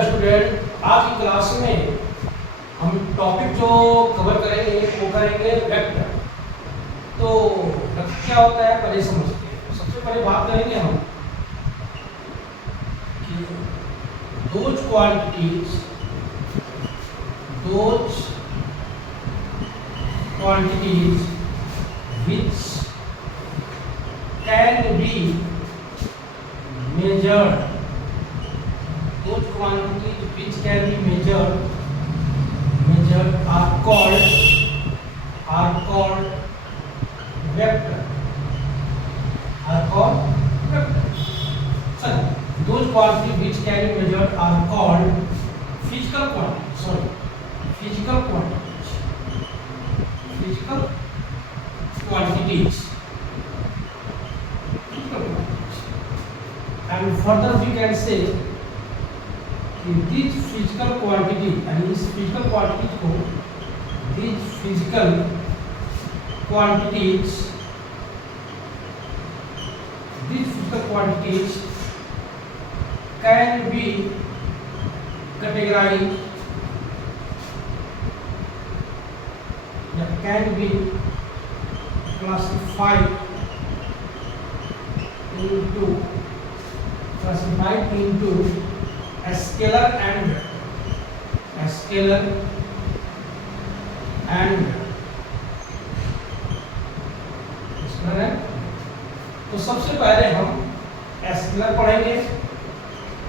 Hello student, आज की class में हम टॉपिक जो कवर करेंगे वो करेंगे वेक्टर। तो वेक्टर क्या होता है पहले समझते हैं। सबसे पहले बात करेंगे हम कि those quantities which can be measured, those quantities which can be measured are called vector. Sorry, those quantities which can be measured are called physical quantities. And further we can say कि these physical quantities and इस physical quantities को these physical quantities can be categorized, can be classified into scalar and तो सबसे पहले हम scalar पढ़ेंगे।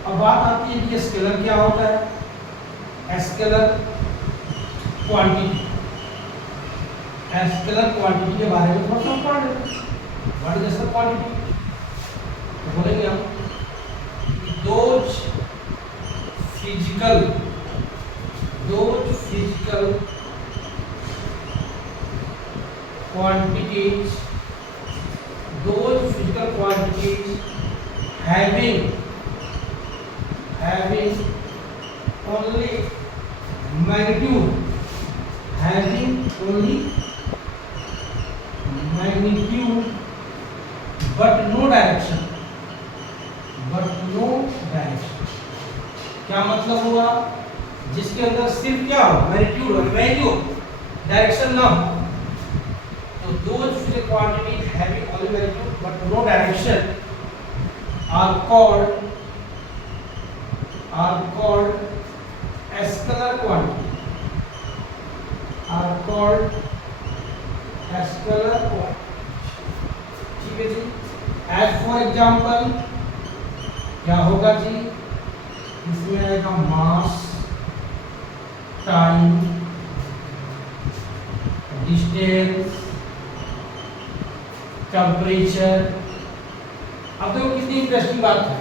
अब बात आती है कि स्केलर क्या होता है। स्केलर क्वांटिटी के बारे में थोड़ा सा पढ़ लेते हैं। What is scalar quantity? तो बोलेंगे हम those physical quantities having only magnitude but no direction। क्या मतलब हुआ? जिसके अंदर सिर्फ क्या हो, मैग्नीट्यूड और वैल्यू, डायरेक्शन ना हो। तो those physical quantities having only magnitude but no direction are called scalar quantity। ठीक है जी। एज फॉर एग्जांपल क्या होगा जी? इसमें आएगा मास, टाइम, डिस्टेंस, टेम्परेचर। अब देखो कितनी इंटरेस्टिंग बात है।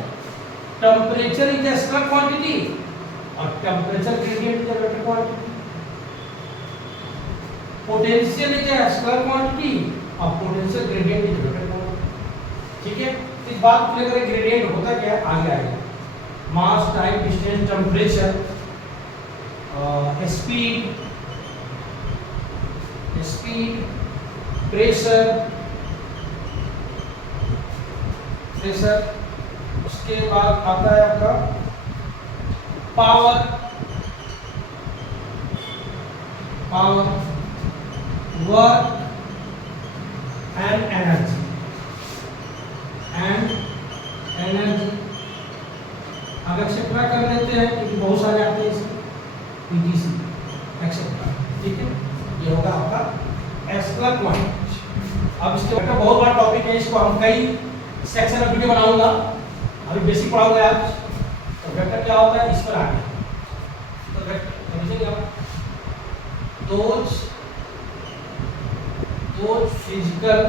Temperature is a scalar quantity और temperature gradient is a vector quantity. Potential is a scalar quantity और potential gradient is a vector quantity. ठीक है, इस बात को लेकर ग्रेडियंट होता क्या है आगे आएगा। Mass, time, distance, temperature, speed, pressure. उसके बाद आता है आपका पावर, वर्क एंड एनर्जी। अब एक्सेट्रा कर लेते हैं क्योंकि बहुत सारे आते हैं इसमें, पीटीसी एक्सेट्रा। ठीक है, ये होगा आपका स्केलर क्वांटिटी। अब इसके बाद बहुत बड़ा टॉपिक है, इसको हम कई सेक्शन में वीडियो बनाऊंगा। अभी बेसिक पढ़ाऊंगा आज। तो वेक्टर क्या होता है इस पर आगे। तो वेक्टर समझेंगे आप। those physical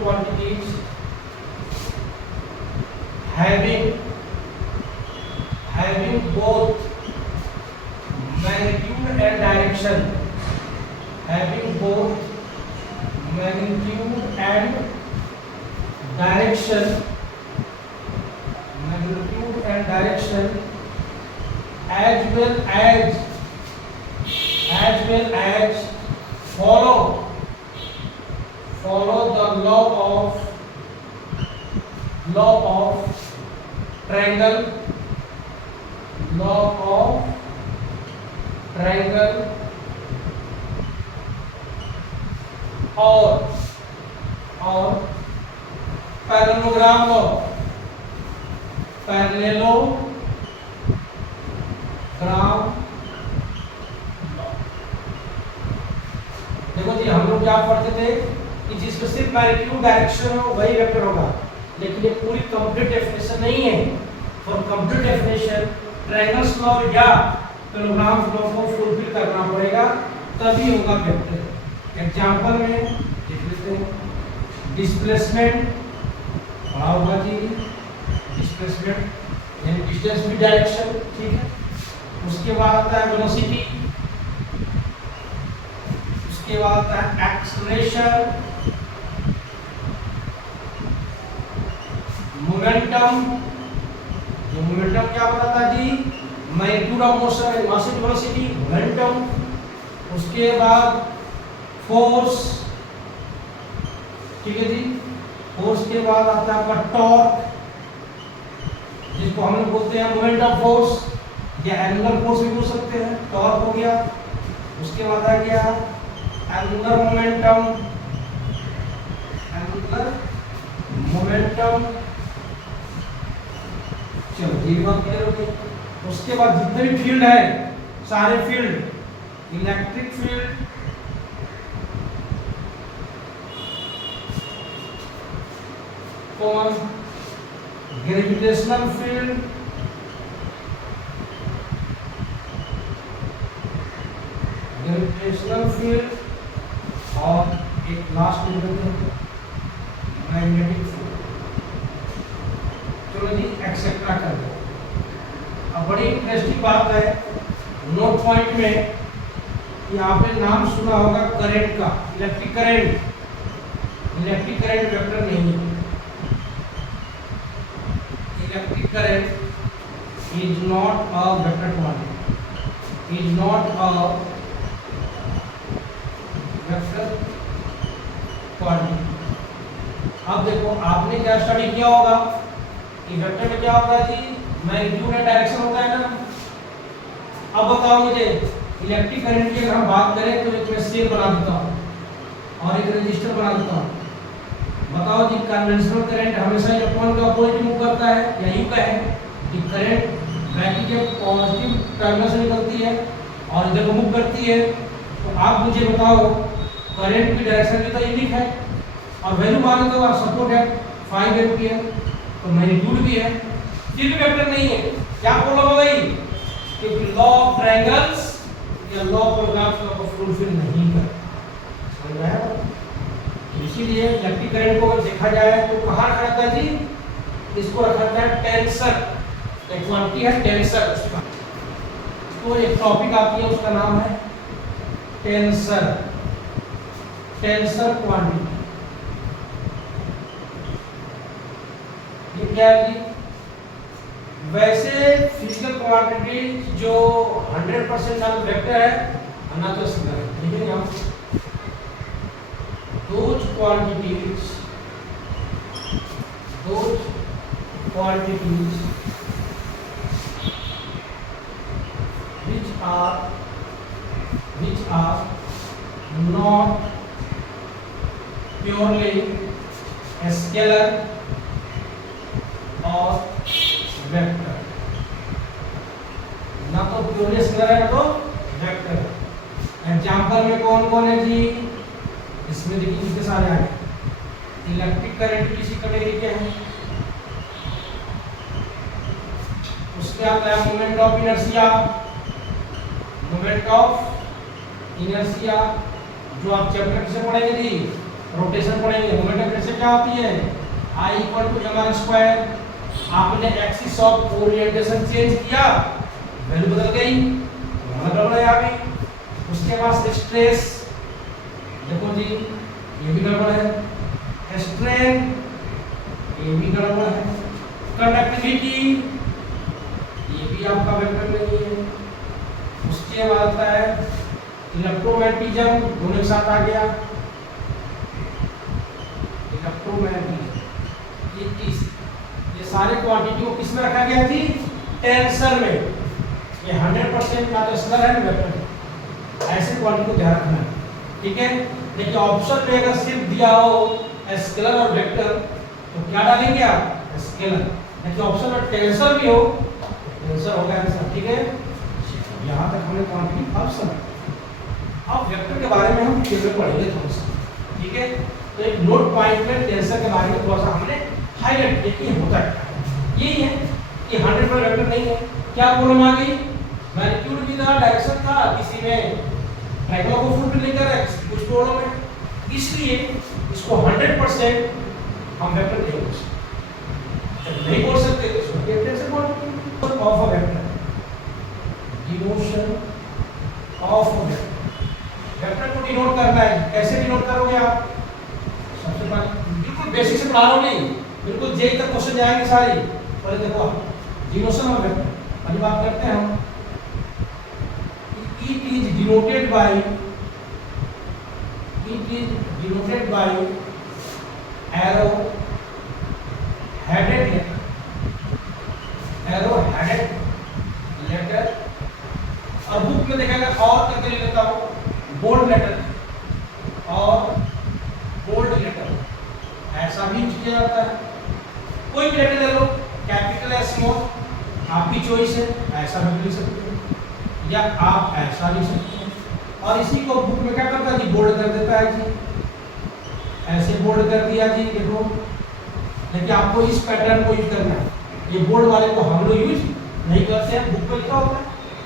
quantities having both magnitude and direction as well as follow the law of law of triangle, law of triangle और पैरेललोग्राम लॉ, पैरेललोग्राम। देखो जी हम लोग क्या पढ़ते थे कि जिसमें सिर्फ मैग्नीट्यूड डायरेक्शन हो वही वेक्टर होगा, लेकिन ये पूरी कंप्लीट डेफिनेशन नहीं है। For complete definition triangles law या पैरेललोग्राम लॉ को फुलफिल करना पड़ेगा, तभी होगा वेक्टर। एग्जांपल में लिख लेते हैं, डिस्प्लेसमेंट बड़ा होगा जी, डिस्प्लेसमेंट यानी डिस्टेंस भी डायरेक्शन, ठीक है। उसके बाद आता है वेलोसिटी, उसके बाद आता है एक्सेलरेशन, मोमेंटम। ये मोमेंटम क्या बताता है जी? Magnitude of motion, mass into velocity, momentum. उसके बाद फोर्स, ठीक है जी। फोर्स के बाद आता है आपका टॉर्क, जिसको हम लोग बोलते हैं मोमेंट ऑफ फोर्स या एंगुलर फोर्स भी बोल सकते हैं, टॉर्क हो गया। उसके बाद आ गया एंगुलर मोमेंटम, एंगुलर मोमेंटम। चलो ये बात क्लियर हो गई। उसके बाद जितने भी फील्ड है, सारे फील्ड, इलेक्ट्रिक फील्ड, कौन, ग्रेविटेशनल फील्ड, ग्रेविटेशनल फील्ड और एक लास्ट मैग्नेटिक फील्ड। चलो जी एक्सेट्रा कर दो। अब बड़ी इंटरेस्टिंग बात है नोट पॉइंट में कि आपने नाम सुना होगा करंट का, electric current. Electric current vector नहीं है। Electric current is not a vector quantity, is not a vector quantity। अब देखो आपने क्या स्टडी किया होगा कि वेक्टर में क्या होता है जी? मैग्नीट्यूड एंड डायरेक्शन होता है ना। अब बताओ मुझे, इलेक्ट्रिक करंट की अगर हम बात करें तो एक मैं सेल बना देता हूँ और एक रेजिस्टर बना देता हूँ। बताओ जी कन्वेंशनल करंट हमेशा इलेक्ट्रॉन के अपोजिट मूव करता है या यूं कहें कि करंट बैटरी के पॉजिटिव टर्मिनल से निकलती है और इधर को मूव करती है। तो आप मुझे बताओ करंट की डायरेक्शन भी तो यूनिक है और वैल्यू मान लो आप सपोर्ट है 5 एम्पीयर, तो मैग्नीट्यूड भी है, फिर भी वेक्टर नहीं है। क्या प्रॉब्लम हो गई? क्योंकि लॉ ऑफ ट्रायंगल्स या लॉ ऑफ पैरेललोग्राम्स को फुलफिल नहीं करता। समझ में आया? इसीलिए इलेक्ट्रिक करंट को अगर देखा जाए तो कहाँ रखा जाता है जी? इसको रखा जाता है टेंसर। एक क्वांटिटी है टेंसर। तो एक टॉपिक आती है उसका नाम है टेंसर, टेंसर क्वांटिटी। ये क्या है जी? वैसे फिजिकल क्वांटिटी जो 100% ना तो वेक्टर है ना तो स्केलर है, लेकिन हम those quantities which are not purely scalar or vector, ना तो प्योरली स्केलर है ना तो वेक्टर है। एग्जांपल में कौन कौन है जी? इसमें देखिए कितने सारे आ गए। इलेक्ट्रिक करंट किसी कैटेगरी के हैं, उसके आता है moment of inertia, moment of inertia जो आप चैप्टर किसे पढ़ेंगे जी? रोटेशन पढ़ेंगे। मोमेंट ऑफ इनर्शिया क्या होती है? I = mr²। आपने एक्सिस ऑफ ओरिएंटेशन चेंज किया, वैल्यू बदल गई, बदल गया अभी। उसके बाद स्ट्रेस, देखो जी ये भी गड़बड़ है, स्ट्रेन ये भी गड़बड़ है, कंडक्टिविटी ये भी आपका वेक्टर नहीं है। उसके बाद आता है इलेक्ट्रोमैग्नेटिज्म, दोनों एक साथ आ गया, इलेक्ट्रोमैग्नेटिज्म ये ये सारे क्वांटिटी को किस में रखा गया थी, टेंसर में। ये 100% का तो स्केलर है वेक्टर, ऐसे क्वांटिटी को ध्यान रखना, ठीक है। देखिए ऑप्शन में अगर सिर्फ दिया हो स्केलर और वेक्टर तो क्या डालेंगे आप, स्केलर। देखिए ऑप्शन में टेंसर भी हो तो टेंसर होगा आंसर, ठीक है। यहाँ तक हमने क्वांटिटी अब समझ। अब वेक्टर के बारे में हम फिर में पढ़ेंगे थोड़ा सा, ठीक है। तो एक नोट पॉइंट में टेंसर के बारे में थोड़ा सा हमने हाईलाइट किया कि होता है यही है कि 100% वेक्टर नहीं है। क्या प्रॉब्लम आ गई, मैग्नीट्यूड भी था, डायरेक्शन था, किसी में ट्रायंगल को फुल लेकर है, कुछ प्रॉब्लम है, इसलिए इसको 100% हम वेक्टर नहीं बोल सकते। जब नहीं बोल सकते तो इसको टेंसर बोलते हैं। Of a vector, डिनोशन of a vector. Vector को डिनोट करना है, कैसे डिनोट करोगे आप, सबसे पहले बिल्कुल बेसिक से पढ़ा रहा हूं, नहीं बिल्कुल जेई तक क्वेश्चन जाएंगे सारी। पहले देखो डिनोशन ऑफ वेक्टर, पहली बात करते हैं हम, it is denoted by arrow headed letter, और बुक में देखेगा और करके ले लेता हूं बोल्ड लेटर और बोल्ड लेटर, ऐसा भी किया जाता है। कोई भी लेटर ले लो, कैपिटल या स्मॉल, आपकी चॉइस है, ऐसा भी लिख सकते हो या आप ऐसा लिख सकते हैं। और इसी को बुक में क्या करता है जी, बोल्ड कर देता है जी, ऐसे बोल्ड कर दिया जी, देखो। लेकिन आपको इस पैटर्न को यूज करना है, ये बोल्ड वाले को हम लोग यूज नहीं करते हैं, बुक में लिखा होता है,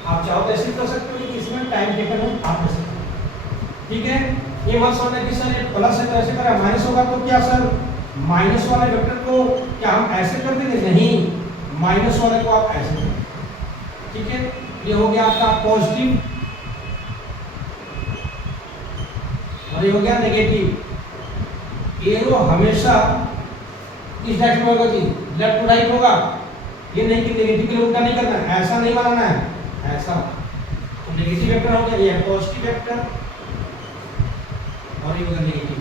आप चाहो तो ऐसे कर सकते हो, लेकिन इसमें टाइम टेकन है, आप कर सकते हो, ठीक है। ये मत सोचना कि सर ये प्लस है तो ऐसे करें, माइनस होगा तो क्या सर माइनस वाले वेक्टर को क्या हम ऐसे कर देंगे, नहीं, माइनस वाले को आप ऐसे करें, ठीक है। ये हो गया आपका पॉजिटिव और ये हो गया नेगेटिव। एरो हमेशा इस डायरेक्शन में होगा जी, लेफ्ट टू राइट होगा, ये नहीं कि नेगेटिव के लिए उल्टा नहीं करना है, ऐसा नहीं बनाना है, ऐसा। तो नेगेटिव वेक्टर हो गया, ये पॉजिटिव वेक्टर और ये होगा नेगेटिव।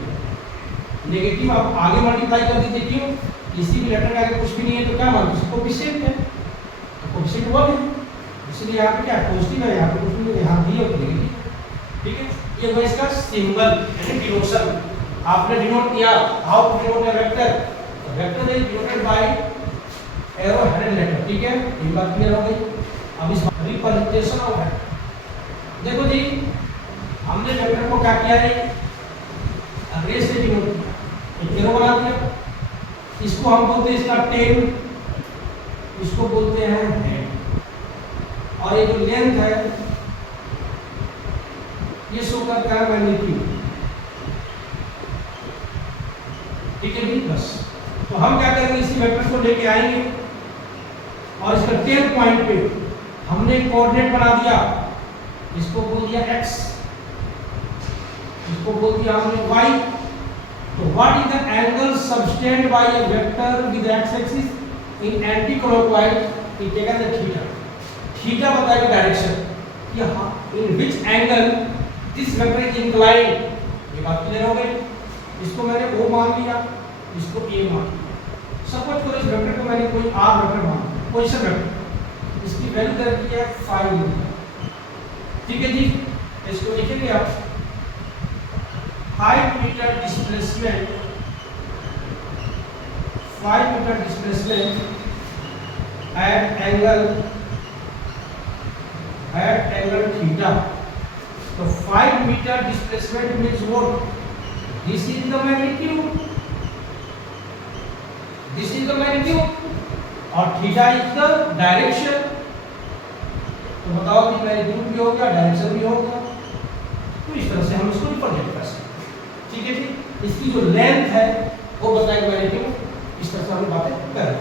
नेगेटिव आप आगे मल्टीप्लाई कर दीजिए, क्यों, किसी भी लेटर के आगे कुछ भी नहीं है तो क्या मान लो कोएफिशिएंट है, कोएफिशिएंट 1 है, इसलिए यहाँ पे क्या पॉजिटिव है, यहाँ पे कुछ नहीं है, यहाँ भी है नेगेटिव, ठीक है। ये हुआ इसका सिंबल यानी डिनोशन। आपने डिनोट किया, how to denote a vector, vector is denoted by arrow headed letter, ठीक है। ये बात क्लियर हो गई। अब इस रिप्रेजेंटेशन ऑफ वेक्टर, देखो जी हमने वेक्टर को क्या किया है, रेस से डिनोट किया, एक एरो बना दिया, इसको हम बोलते हैं इसका टेल, इसको बोलते हैं हेड, और ये जो लेंथ है ये शो करता है मैग्नीट्यूड, ठीक है भी बस। तो हम क्या करेंगे, इसी वेक्टर को लेके आएंगे और इसका टेल पॉइंट पे हमने एक कोऑर्डिनेट बना दिया, इसको बोल दिया x, इसको बोल दिया हमने y। तो what is the angle subtended by a vector with x axis in anti clockwise, it taken the theta. Theta बताएगा डायरेक्शन कि हां in which angle this vector is inclined, ये बात क्लियर हो गई। इसको मैंने o मान लिया, इसको a मान लिया। सपोज करो इस वेक्टर को मैंने कोई r वेक्टर मान लिया, पोजीशन वेक्टर, इसकी वैल्यू दे रखी है 5, ठीक है जी। इसको लिखेंगे आप 5 metre displacement, 5 metre displacement at angle theta. तो 5 metre displacement means what, this is the magnitude, this is the magnitude और थीटा इज द डायरेक्शन। तो बताओ कि मैग्नीट्यूड भी हो गया, डायरेक्शन भी हो गया, तो इस तरह से हम इसको रिप्रेजेंट कर सकते हैं, ठीक है जी। इसकी जो लेंथ है वो बताएगा मैग्नीट्यूड, इस तरह से हम बातें कर रहे हैं।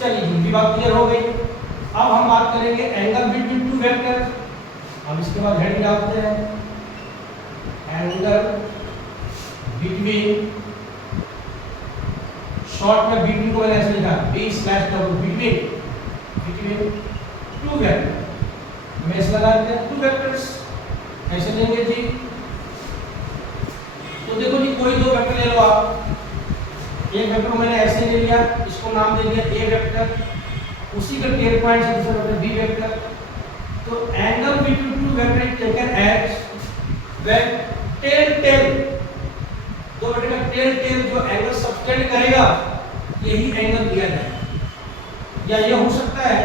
चलिए ये भी बात क्लियर हो गई। अब हम बात करेंगे एंगल बिटवीन टू वेक्टर। अब इसके बाद हेड डालते हैं, एंगल बिटवीन, शॉर्ट में बिटवीन को मैंने ऐसे लिखा b/w, between two vector, match लगा देते हैं टू वेक्टर्स, ऐसे लेंगे जी। तो देखो जी कोई दो वेक्टर ले लो आप, एक वेक्टर को मैंने ऐसे ले लिया, इसको नाम दे दिया ए वेक्टर, उसी का टेल पॉइंट से दूसरा वेक्टर बी वेक्टर। तो angle between two vector is taken as when tail दो वेक्टर का टेल जो एंगल सबटेंड करेगा यही एंगल दिया जाएगा। या ये हो सकता है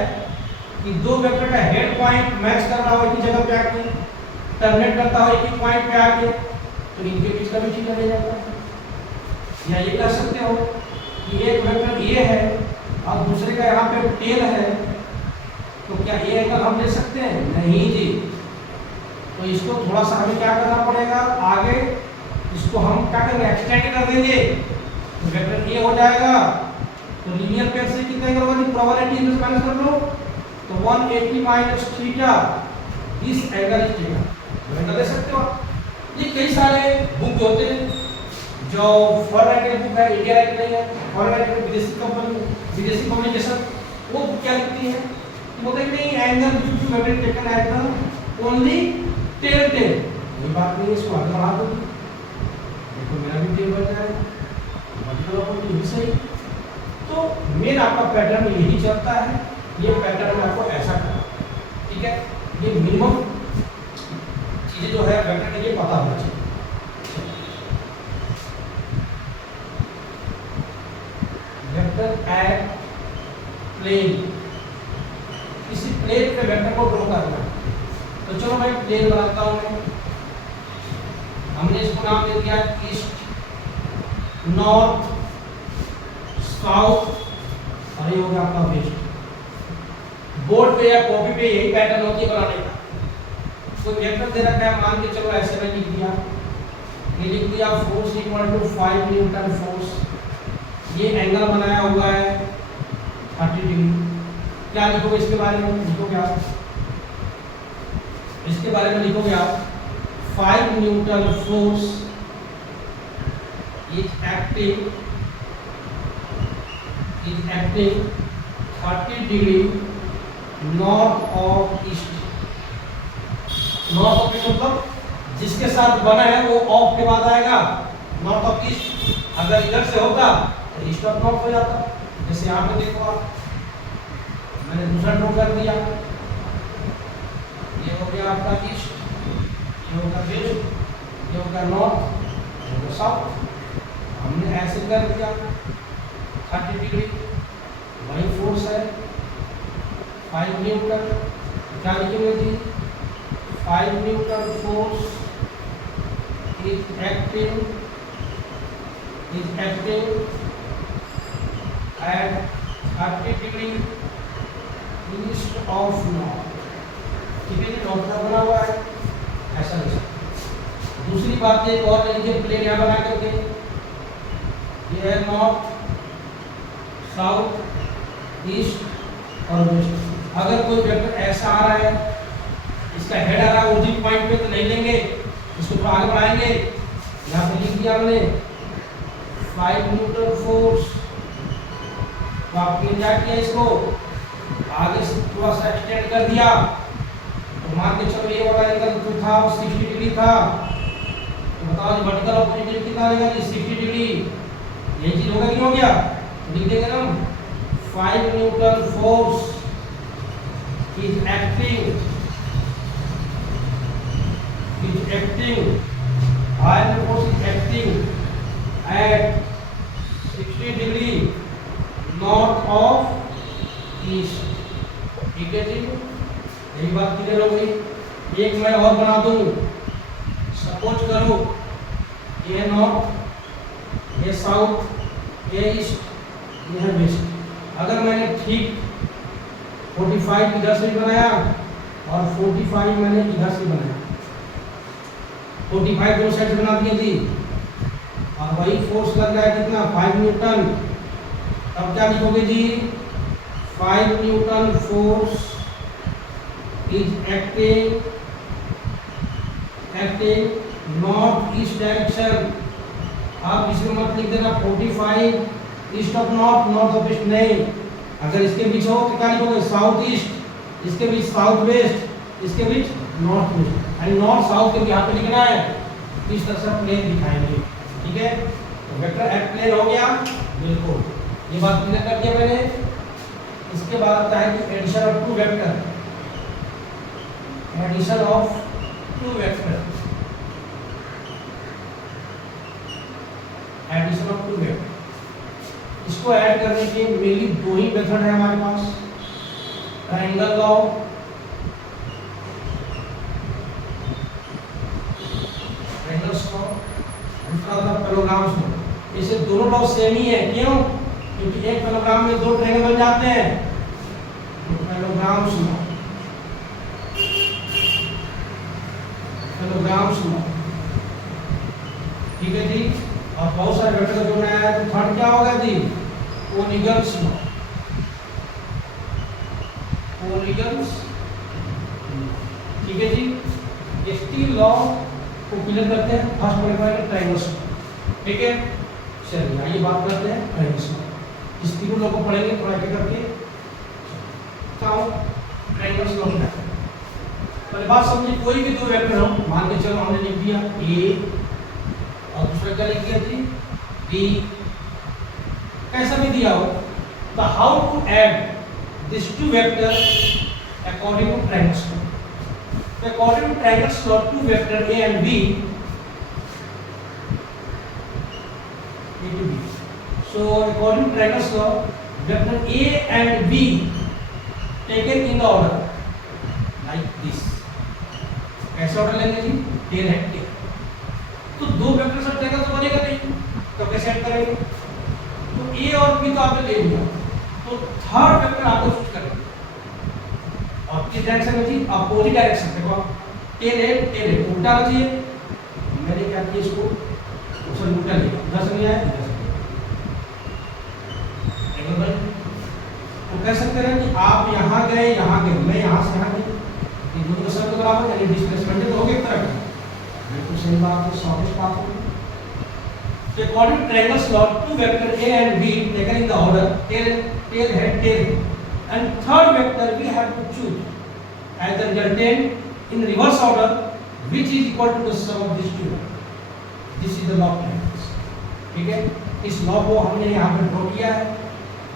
कि दो वेक्टर का हेड पॉइंट मैच कर रहा हो एक ही जगह पे आके, टर्मिनेट करता हो एक ही पॉइंट पे आके, तो इनके बीच का भी थीटा ले जाता है। या ये कह सकते हो कि एक वेक्टर ये है और दूसरे का यहाँ पे टेल है, तो क्या ये एंगल हम ले सकते हैं? नहीं जी। तो इसको थोड़ा सा हमें क्या करना पड़ेगा, आगे इसको हम क्या करेंगे, एक्सटेंड कर देंगे, तो वेक्टर ये हो जाएगा। तो लीनियर पेयर से कितना एंगल होगा, प्रोबेबिलिटी इनवर्स माइनस कर लो, तो 180 माइनस थीटा, इस एंगल इज थीटा। एंगल ले सकते हो। ये कई सारे बुक होते हैं जो फॉरेन राइटर बुक है, इंडिया राइटर नहीं है, फॉरेन राइटर विदेशी कंपनी, विदेशी पब्लिकेशन, वो क्या लिखती है, बोलते हैं नहीं angle between two vector taken at the only tail. ये बात नहीं, इसको आगे बढ़ा दो, देखो मेरा भी टेल बन जाएगा, मतलब अपन ये सही। तो मेन आपका पैटर्न यही चलता है, ये पैटर्न में आपको ऐसा करना, ठीक है। ये मिनिमम चीजें जो है वेक्टर के लिए पता होना चाहिए। वेक्टर एट प्लेन, किसी प्लेन पे वेक्टर को ड्रॉ करना। तो चलो मैं प्लेन बनाता हूं मैं, हमने इसको नाम दे दिया ईस्ट, नॉर्थ, साउथ और ये हो गया आपका वेस्ट। बोर्ड पे या कॉपी पे यही पैटर्न होती है बनाने का। कोई वेक्टर दे रखा है, मान के चलो ऐसे में लिख दिया, ये लिख दिया force equal to 5 newton force, ये एंगल बनाया हुआ है 30 डिग्री। क्या लिखोगे इसके बारे में, लिखोगे आप इसके बारे में लिखोगे आप 5 newton force is acting 30 degree north of east. North of east मतलब जिसके साथ बना है वो ऑफ के बाद आएगा, नॉर्थ ऑफ ईस्ट। अगर इधर से होता तो ईस्ट ऑफ नॉर्थ हो जाता। जैसे यहाँ पे देखो आप, मैंने दूसरा ड्रॉ कर दिया, ये हो गया आपका ईस्ट, ये होगा वेस्ट, ये होगा नॉर्थ, ये होगा साउथ। हमने ऐसे कर दिया 30 डिग्री, वही फोर्स है 5 न्यूटन। क्या लिखेंगे जी, 5 newton force is acting at 30 degree east of north. ठीक है जी, नॉर्थ का बना हुआ है, ऐसा नहीं सकता। दूसरी बात एक और लीजिए, प्लेन यहाँ बना करके, ये है नॉर्थ, साउथ, ईस्ट और वेस्ट। अगर कोई वेक्टर ऐसा आ रहा है, इसका हेड आ रहा है ओरिजिन पॉइंट पे, तो नहीं लेंगे, इसको थोड़ा आगे बढ़ाएंगे। यहाँ पे लिख दिया हमने 5 न्यूटन फोर्स, तो आपने क्या किया, इसको आगे से थोड़ा सा एक्सटेंड कर दिया। तो मान के चलो ये वाला एंगल जो था वो 60 डिग्री था, तो बताओ वर्टिकल ऑपोजिट कितना आएगा जी, 60 डिग्री। यही चीज होगा कि हो गया, तो लिख देंगे ना 5 newton force is acting iron force is acting at 60 degree north of east। ठीक है जी, यही बात क्लियर हो गई। एक मैं और बना दूं, सपोज करो ये नॉर्थ, ये साउथ, ये ईस्ट, ये है वेस्ट। अगर मैंने ठीक 45 इधर से बनाया और 45 मैंने इधर से बनाया, 45 दोनों साइड से बना दिए जी, और वही फोर्स लग रहा है कितना, 5 न्यूटन। तब क्या लिखोगे जी, 5 newton force is acting north east direction. आप इसमें मत लिख देना 45 east of north, north of east नहीं। अगर इसके बीच हो तो क्या लिखोगे, साउथ ईस्ट, इसके बीच साउथ वेस्ट, इसके बीच north west. And north south के यहाँ पे लिखना है, इस तरह से प्लेन दिखाएंगे। ठीक है, तो वेक्टर एट प्लेन हो गया। बिल्कुल, ये बात क्लियर कर दिया मैंने। इसके बाद आता है कि addition of two vector, addition of two vector, addition of two vector. इसको ऐड करने के मेनली दो ही मेथड है हमारे पास, ट्रायंगल लॉ, पैरेललोग्राम्स लॉ। इसे दोनों लॉ सेम ही है, क्यों? क्योंकि एक पैरेललोग्राम में दो ट्रायंगल बन जाते हैं, पैरेललोग्राम्स लॉ, पैरेललोग्राम्स लॉ। ठीक है जी। और बहुत सारे वेक्टर का जोड़ना है तो थर्ड क्या होगा जी? कोनिगन्स लॉ, कोनिगन्स। ठीक है जी। स्टील लॉ को क्लियर करते हैं, फर्स्ट पढ़ेगा ट्रायंगल्स लॉ। ठीक है, चलिए आइए बात करते हैं ट्रायंगल्स लॉ। इस तीनों लॉ को पढ़ेंगे थोड़ा एक करके। ट्रायंगल्स लॉ क्या है? पहले बात समझिए, कोई भी दो वेक्टर हो, मान के चलो हमने लिख दिया ए और दूसरा क्या लिख दिया जी? बी, कैसा भी दिया हो, तो how to add this two vector according to triangles law. According to triangles law, two vector A and B, A to B. So according to triangles law, vector A and B taken in the order like this. कैसे order लेंगे जी? Ten है ten. तो दो vector सब जगह तो बनेगा नहीं, तो कैसे ऐड करेंगे? तो A और B तो आपने ले लिया, तो थर्ड वेक्टर आपको चूज करेंगे। और किस डायरेक्शन में जी? Opposite direction. देखो टेन है उल्टा आना चाहिए, मैंने क्या किया इसको क्वेश्चन उल्टा लिया, इधर से नहीं आया इधर से। तो कह सकते हैं कि आप यहाँ गए मैं यहाँ से यहाँ गई, ये दोनों का शब्द बराबर यानी डिस्प्लेसमेंट तो हो गया एक तरह का। बिल्कुल सही बात है, शॉर्टेस्ट पाथ होगी। So according to triangles law, two vector A and B taken in the order tail head, and third vector we have to choose as the resultant in reverse order, which is equal to the sum of these two. This is the law of triangles. ठीक है, इस law को हमने यहाँ पे draw किया है।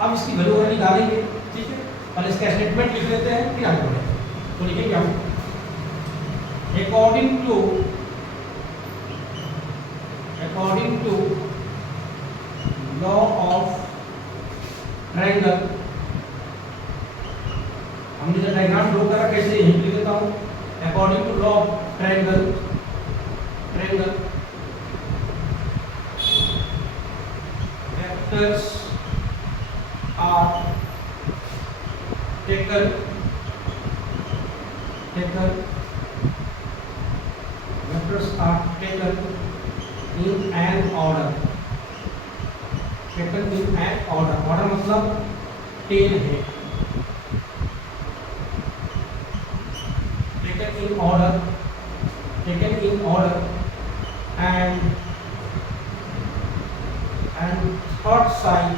अब इसकी वैल्यू वैल्यू निकालेंगे। ठीक है, पहले इसका स्टेटमेंट लिख लेते हैं, फिर आगे बढ़ेंगे। तो लिखेंगे हम according to law of triangle, हमने जो डायग्राम ड्रॉ करा कैसे यहीं लिख देता हूँ। According to law of triangle, vectors are taken in an order, taken in an order, order मतलब टेल है, taken in order, and third side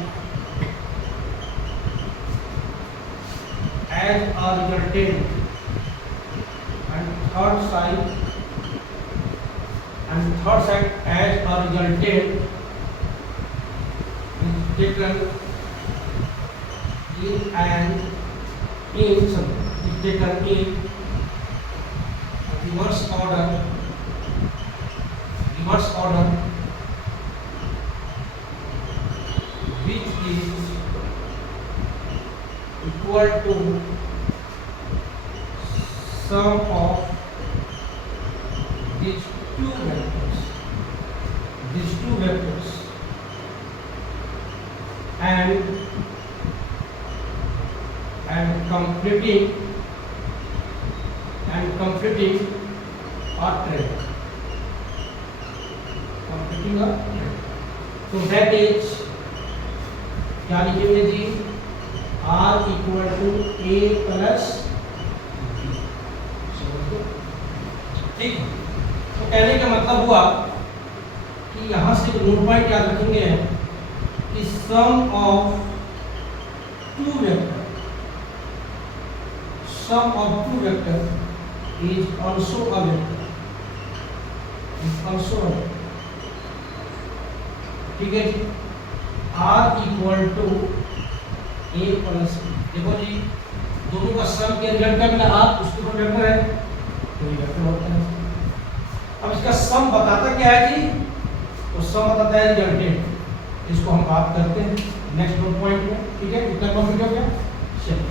as a resultant, and third side as a resultant is taken in reverse order, which is equal to sum of these two vectors and completing a triangle. So that is क्या लिखेंगे जी? R equal to A plus B। ठीक, तो कहने का मतलब हुआ कि यहाँ से नोट पॉइंट याद रखेंगे कि sum of two vector is also a vector, ठीक है जी। R equal to A plus B. देखो जी दोनों का सम के रिजल्ट क्या मिला, आर उसके ऊपर वेक्टर है तो ये वेक्टर होता है। अब इसका सम बताता क्या है जी, तो सम बताता है रिजल्टेंट। इसको हम बात करते हैं नेक्स्ट पॉइंट में, ठीक है। इतना कंप्लीट हो गया, चलिए।